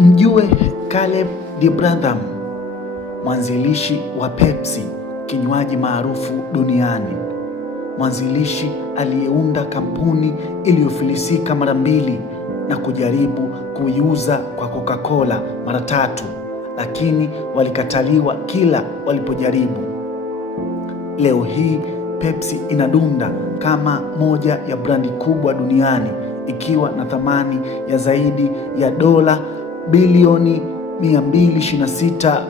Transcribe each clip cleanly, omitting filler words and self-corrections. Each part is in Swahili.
Mjue Caleb de Brantham, mwanzilishi wa Pepsi, kinywaji maarufu duniani. Mwanzilishi aliyeunda kampuni iliyofilisika mara 2 na kujaribu kuiuza kwa Coca-Cola mara 3, lakini walikataliwa kila walipojaribu. Leo hii Pepsi inadunda kama moja ya brandi kubwa duniani, ikiwa na thamani ya zaidi ya dola bilioni 226.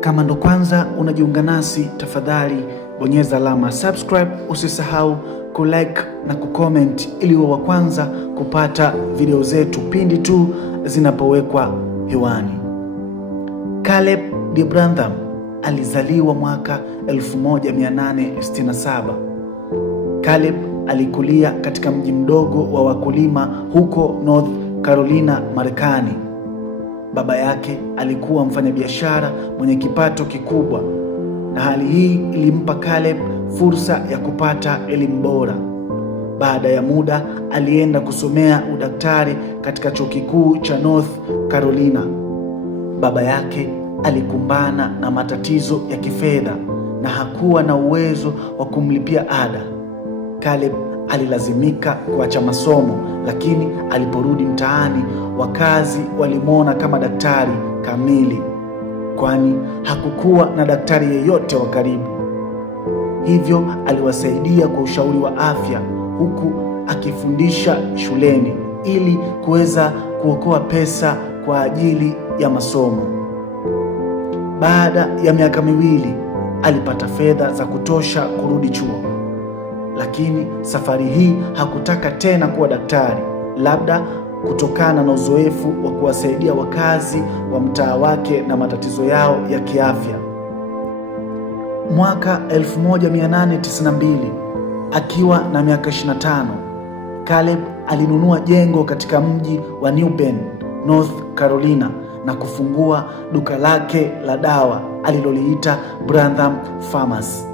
Kama ndo kwanza unajiunga nasi, tafadhali bonyeza alama subscribe, usisahau kulike na kucomment ili uwe wa kwanza kupata video zetu pindi tu zinapowekwa hewani. Caleb de Brantham alizaliwa mwaka 1867. Caleb alikulia katika mji mdogo wa wakulima huko North Carolina, Marekani. Baba yake alikuwa mfanyabiashara mwenye kipato kikubwa, na hali hii ilimpa Caleb fursa ya kupata elimu bora. Baada ya muda alienda kusomea udaktari katika chuo kikuu cha North Carolina. Baba yake alikumbana na matatizo ya kifedha na hakuwa na uwezo wa kumlipia ada. Caleb alilazimika kuacha masomo, lakini aliporudi mtaani, wakazi walimwona kama daktari kamili, kwani hakukuwa na daktari yeyote wa karibu. Hivyo aliwasaidia kwa ushauri wa afya, huku akifundisha shuleni ili kuweza kuokoa pesa kwa ajili ya masomo. Baada ya miaka 2 alipata fedha za kutosha kurudi chuo, lakini safari hii hakutaka tena kuwa daktari, labda kutokana na uzoefu wa kuwasaidia wakazi wa mtaa wake na matatizo yao ya kiafya. Mwaka 1892, akiwa na miaka 25, Caleb alinunua jengo katika mji wa New Bern, North Carolina, na kufungua duka lake la dawa aliloliita Brantham Pharmacy.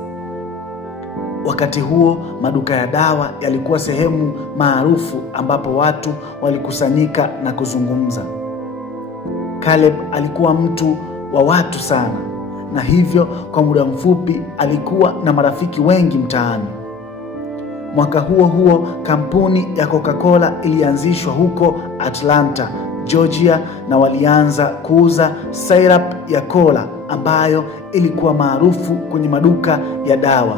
Wakati huo maduka ya dawa yalikuwa sehemu maarufu ambapo watu walikusanyika na kuzungumza. Caleb alikuwa mtu wa watu sana, na hivyo kwa muda mfupi alikuwa na marafiki wengi mtaani. Mwaka huo huo kampuni ya Coca-Cola ilianzishwa huko Atlanta, Georgia, na walianza kuuza syrup ya cola ambayo ilikuwa maarufu kwenye maduka ya dawa.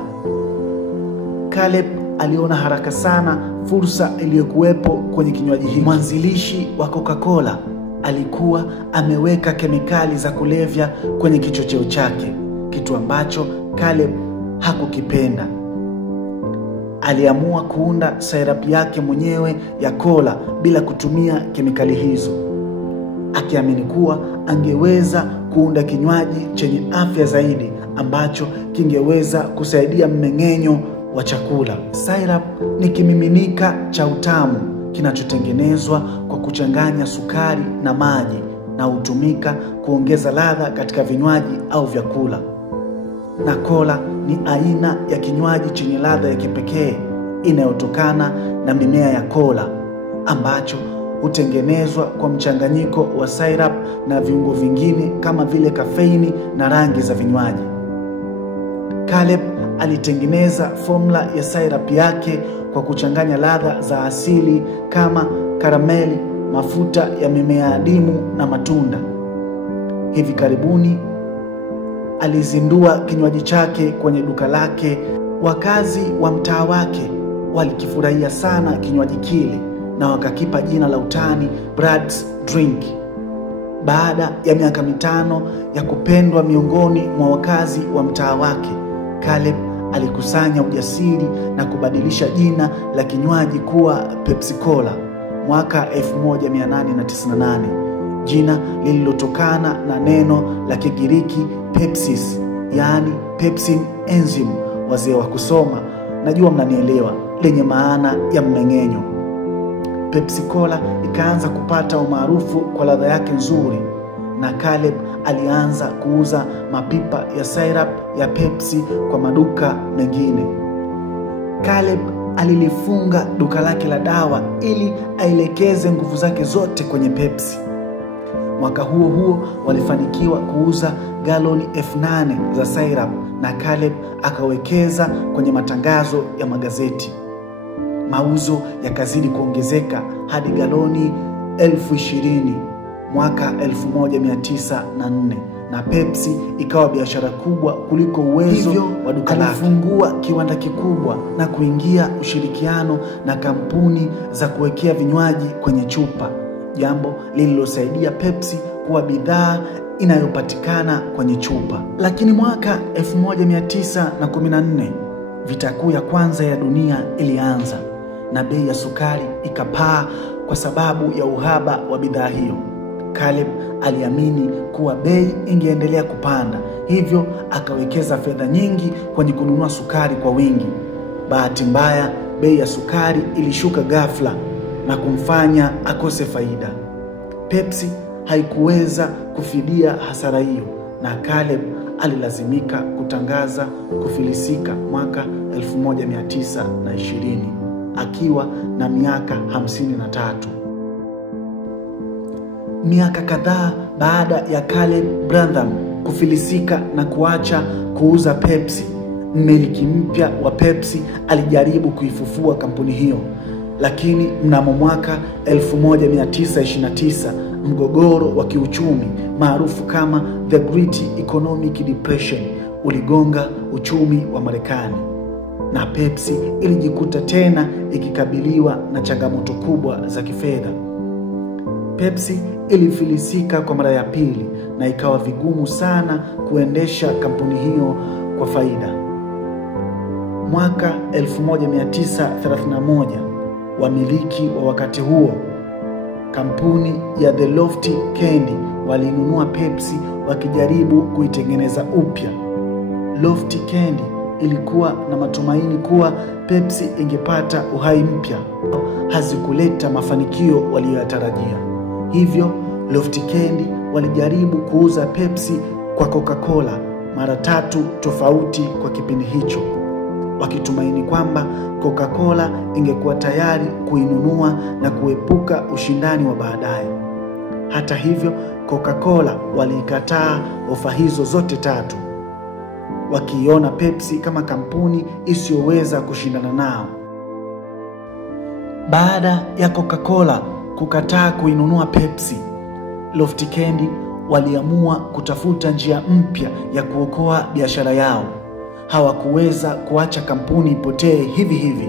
Caleb aliona haraka sana fursa iliyokuwepo kwenye kinywaji hiki. Mwanzilishi wa Coca-Cola alikuwa ameweka kemikali za kulevya kwenye kichocheo chake, kitu ambacho Caleb hakukipenda. Aliamua kuunda syrup yake mwenyewe ya cola bila kutumia kemikali hizo, akiamini kuwa angeweza kuunda kinywaji chenye afya zaidi ambacho kingeweza kusaidia mmeng'enyo wa chakula. Syrup ni kimiminika cha utamu kinachotengenezwa kwa kuchanganya sukari na maji, na hutumika kuongeza ladha katika vinywaji au vyakula. Na cola ni aina ya kinywaji chenye ladha ya kipekee inayotokana na mimea ya cola, ambacho hutengenezwa kwa mchanganyiko wa syrup na viungo vingine kama vile kafeini na rangi za vinywaji. Caleb alitengeneza formula ya syrup yake kwa kuchanganya ladha za asili kama karameli, mafuta ya mimea adimu na matunda. Hivi karibuni alizindua kinywaji chake kwenye duka lake. Wakazi wa mtaa wake walikifurahia sana kinywaji kile na wakakipa jina la utani Brad's Drink. Baada ya miaka 5 ya kupendwa miongoni mwa wakazi wa mtaa wake, Caleb alikusanya ujasiri na kubadilisha jina la kinywaji kuwa Pepsi Cola mwaka 1898, jina lililotokana na neno la Kigiriki Pepsis, yaani pepsin enzyme. Wazee wa kusoma, najua mnanielewa, lenye maana ya mmeng'enyo. Pepsi Cola ikaanza kupata umaarufu kwa ladha yake nzuri, na Caleb alianza kuuza mapipa ya syrup ya Pepsi kwa maduka mengine. Caleb alilifunga duka lake la dawa ili aelekeze nguvu zake zote kwenye Pepsi. Mwaka huo huo walifanikiwa kuuza galoni 8,000 za syrup na Caleb akawekeza kwenye matangazo ya magazeti. Mauzo yakazidi kuongezeka hadi galoni 20,000 mwaka 1904 na Pepsi ikawa biashara kubwa kuliko uwezo wa duka lake. Alifungua kiwanda kikubwa na kuingia ushirikiano na kampuni za kuwekea vinywaji kwenye chupa, jambo lililosaidia Pepsi kuwa bidhaa inayopatikana kwenye chupa. Lakini mwaka 1914 vita kuu ya kwanza ya dunia ilianza na bei ya sukari ikapaa kwa sababu ya uhaba wa bidhaa hiyo. Caleb aliamini kuwa bei ingeendelea kupanda, hivyo akawekeza fedha nyingi kwenye kununua sukari kwa wingi. Bahati mbaya, bei ya sukari ilishuka ghafla na kumfanya akose faida. Pepsi haikuweza kufidia hasara hiyo na Caleb alilazimika kutangaza kufilisika mwaka 1920 akiwa na miaka 53. Miaka kadhaa baada ya Caleb Branham kufilisika na kuacha kuuza Pepsi, mmiliki mpya wa Pepsi alijaribu kuifufua kampuni hiyo. Lakini mnamo mwaka 1929 mgogoro wa kiuchumi maarufu kama The Great Economic Depression uligonga uchumi wa Marekani na Pepsi ilijikuta tena ikikabiliwa na changamoto kubwa za kifedha. Pepsi ilifilisika kwa mara ya pili na ikawa vigumu sana kuendesha kampuni hiyo kwa faida. Mwaka 1931 wamiliki wa wakati huo, kampuni ya The Lofty Candy, walinunua Pepsi wakijaribu kuitengeneza upya. Lofty Candy ilikuwa na matumaini kuwa Pepsi ingepata uhai mpya. Hazikuleta mafanikio waliyotarajia. Hivyo Lofty Candy walijaribu kuuza Pepsi kwa Coca-Cola mara 3 tofauti kwa kipindi hicho, wakitumaini kwamba Coca-Cola ingekuwa tayari kuinunua na kuepuka ushindani wa baadaye. Hata hivyo, Coca-Cola waliikataa ofa hizo zote 3, wakiiona Pepsi kama kampuni isiyoweza kushindana nao. Baada ya Coca-Cola kukataa kuinunua Pepsi, Lofty Candy waliamua kutafuta njia mpya ya kuokoa biashara yao. Hawakuweza kuacha kampuni ipotee hivi hivi.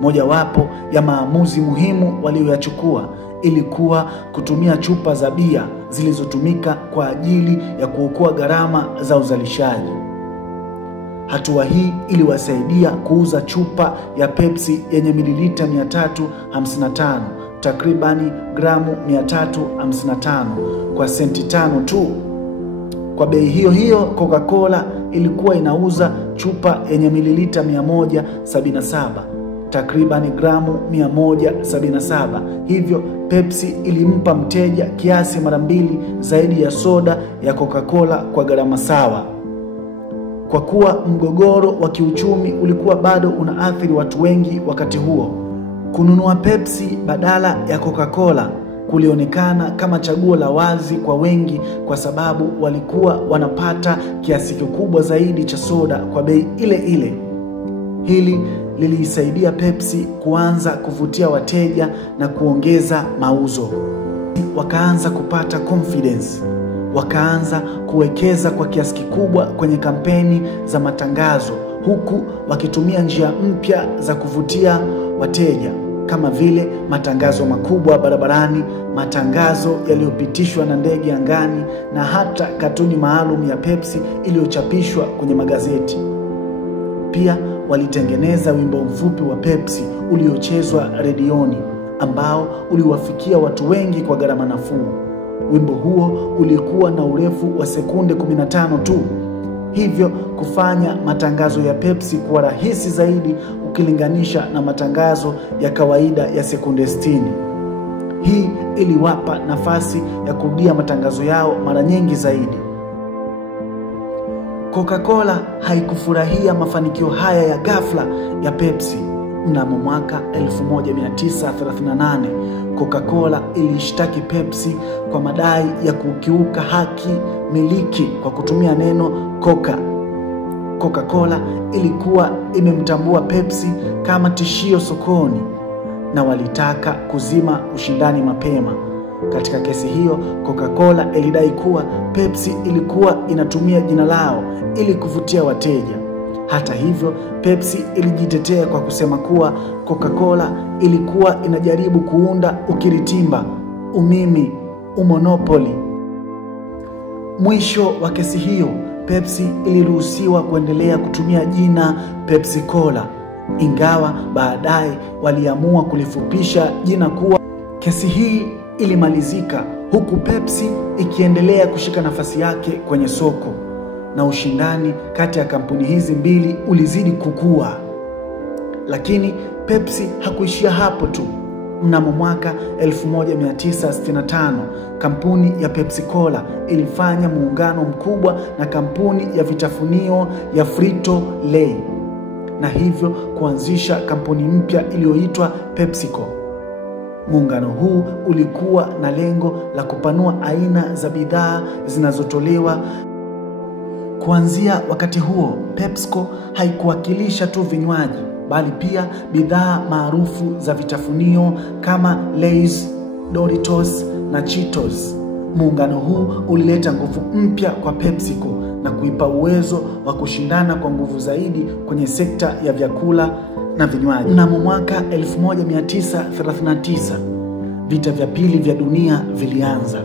Mojawapo ya maamuzi muhimu walioyachukua ilikuwa kutumia chupa za bia zilizotumika kwa ajili ya kuokoa gharama za uzalishaji. Hatua hii iliwasaidia kuuza chupa ya Pepsi yenye mililita 355, takribani gramu 355 kwa senti 5 tu. Kwa bei hiyo hiyo, Coca-Cola ilikuwa inauza chupa yenye mililita 177, takribani gramu 177. Hivyo Pepsi ilimpa mteja kiasi mara 2 zaidi ya soda ya Coca-Cola kwa gharama sawa. Kwa kuwa mgogoro wa kiuchumi ulikuwa bado unaathiri watu wengi wakati huo, kununua Pepsi badala ya Coca-Cola kulionekana kama chaguo la wazi kwa wengi, kwa sababu walikuwa wanapata kiasi kikubwa zaidi cha soda kwa bei ile ile. Hili lilisaidia Pepsi kuanza kuvutia wateja na kuongeza mauzo. Wakaanza kupata confidence, wakaanza kuwekeza kwa kiasi kikubwa kwenye kampeni za matangazo, huku wakitumia njia mpya za kuvutia wateja kama vile matangazo makubwa barabarani, matangazo yaliyopitishwa na ndege angani, na hata katuni maalum ya Pepsi iliyochapishwa kwenye magazeti. Pia walitengeneza wimbo mfupi wa Pepsi uliochezwa redioni ambao uliwafikia watu wengi kwa gharama nafuu. Wimbo huo ulikuwa na urefu wa sekunde 15 tu, hivyo kufanya matangazo ya Pepsi kuwa rahisi zaidi ukilinganisha na matangazo ya kawaida ya sekunde 60. Hii iliwapa nafasi ya kurudia matangazo yao mara nyingi zaidi. Coca-Cola haikufurahia mafanikio haya ya ghafla ya Pepsi. Mnamo mwaka 1938, Coca-Cola ilishtaki Pepsi kwa madai ya kukiuka haki miliki kwa kutumia neno Coca-Cola ilikuwa imemtambua Pepsi kama tishio sokoni na walitaka kuzima ushindani mapema. Katika kesi hiyo, Coca-Cola ilidai kuwa Pepsi ilikuwa inatumia jina lao ili kuvutia wateja. Hata hivyo, Pepsi ilijitetea kwa kusema kuwa Coca-Cola ilikuwa inajaribu kuunda ukiritimba, umimi, umonopoli. Mwisho wa kesi hiyo, Pepsi iliruhusiwa kuendelea kutumia jina Pepsi Cola, ingawa baadaye waliamua kulifupisha jina kuwa. Kesi hii ilimalizika huku Pepsi ikiendelea kushika nafasi yake kwenye soko na ushindani kati ya kampuni hizi mbili ulizidi kukua. Lakini Pepsi hakuishia hapo tu. Mnamo mwaka 1965, kampuni ya Pepsi Cola ilifanya muungano mkubwa na kampuni ya vitafunio ya Frito-Lay na hivyo kuanzisha kampuni mpya iliyoitwa PepsiCo. Muungano huu ulikuwa na lengo la kupanua aina za bidhaa zinazotolewa. Kuanzia wakati huo, PepsiCo haikuwakilisha tu vinywaji, bali pia bidhaa maarufu za vitafunio kama Lay's, Doritos na Cheetos. Muungano huu ulileta nguvu mpya kwa PepsiCo na kuipa uwezo wa kushindana kwa nguvu zaidi kwenye sekta ya vyakula na vinywaji. Mnamo mwaka 1939, vita vya pili vya dunia vilianza.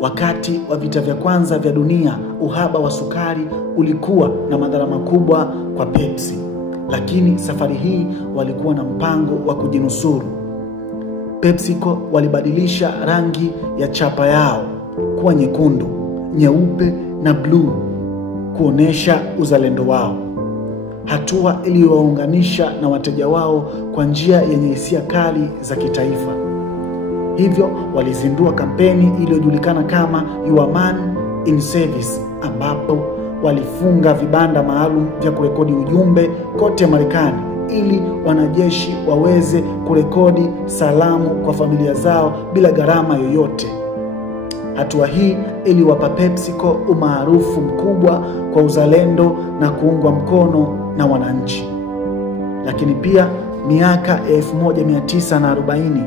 Wakati wa vita vya kwanza vya dunia, uhaba wa sukari ulikuwa na madhara makubwa kwa Pepsi. Lakini safari hii walikuwa na mpango wa kujinusuru. PepsiCo walibadilisha rangi ya chapa yao kuwa nyekundu, nyeupe na bluu kuonesha uzalendo wao. Hatua iliyowaunganisha na wateja wao kwa njia yenye hisia kali za kitaifa. Hivyo walizindua kampeni iliyojulikana kama Your Man in Service, ambapo walifunga vibanda maalum vya kurekodi ujumbe kote Marekani ili wanajeshi waweze kurekodi salamu kwa familia zao bila gharama yoyote. Hatua hii iliwapa PepsiCo umaarufu mkubwa kwa uzalendo na kuungwa mkono na wananchi. Lakini pia miaka 1940,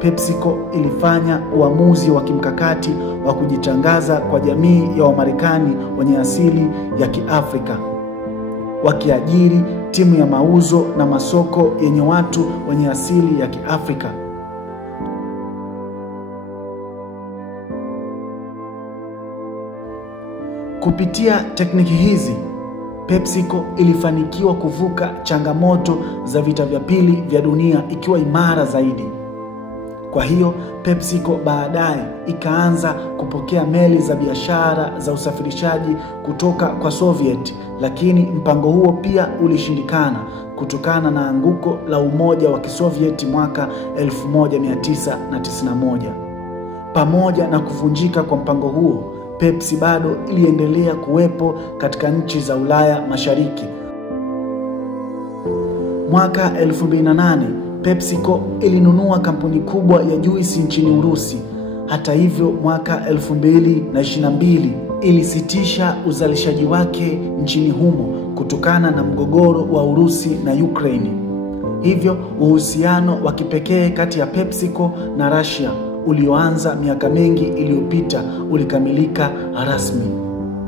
PepsiCo ilifanya uamuzi wa kimkakati wa kujitangaza kwa jamii ya Wamarekani wenye asili ya Kiafrika, wakiajiri timu ya mauzo na masoko yenye watu wenye asili ya Kiafrika. Kupitia tekniki hizi, PepsiCo ilifanikiwa kuvuka changamoto za vita vya pili vya dunia ikiwa imara zaidi. Kwa hiyo PepsiCo baadaye ikaanza kupokea meli za biashara za usafirishaji kutoka kwa Soviet, lakini mpango huo pia ulishindikana kutokana na anguko la Umoja wa Kisovieti mwaka 1991. Pamoja na kuvunjika kwa mpango huo, Pepsi bado iliendelea kuwepo katika nchi za Ulaya Mashariki. Mwaka 2008, PepsiCo ilinunua kampuni kubwa ya juisi nchini Urusi. Hata hivyo, mwaka 2022 ilisitisha uzalishaji wake nchini humo kutokana na mgogoro wa Urusi na Ukraine. Hivyo, uhusiano wa kipekee kati ya PepsiCo na Russia ulioanza miaka mingi iliyopita ulikamilika rasmi.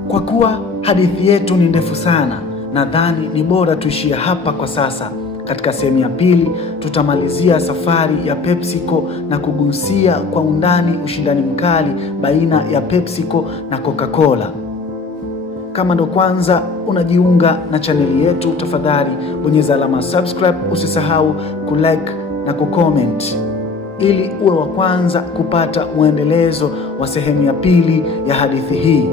Kwa kuwa hadithi yetu ni ndefu sana, nadhani ni bora tuishie hapa kwa sasa. Katika sehemu ya pili tutamalizia safari ya PepsiCo na kugusia kwa undani ushindani mkali baina ya PepsiCo na Coca-Cola. Kama ndo kwanza unajiunga na chaneli yetu, tafadhali bonyeza alama subscribe, usisahau kulike na kucomment ili uwe wa kwanza kupata muendelezo wa sehemu ya pili ya hadithi hii,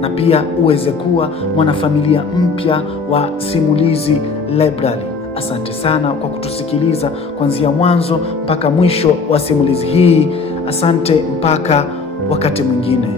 na pia uweze kuwa mwanafamilia mpya wa Simulizi Library. Asante sana kwa kutusikiliza kuanzia mwanzo mpaka mwisho wa simulizi hii. Asante mpaka wakati mwingine.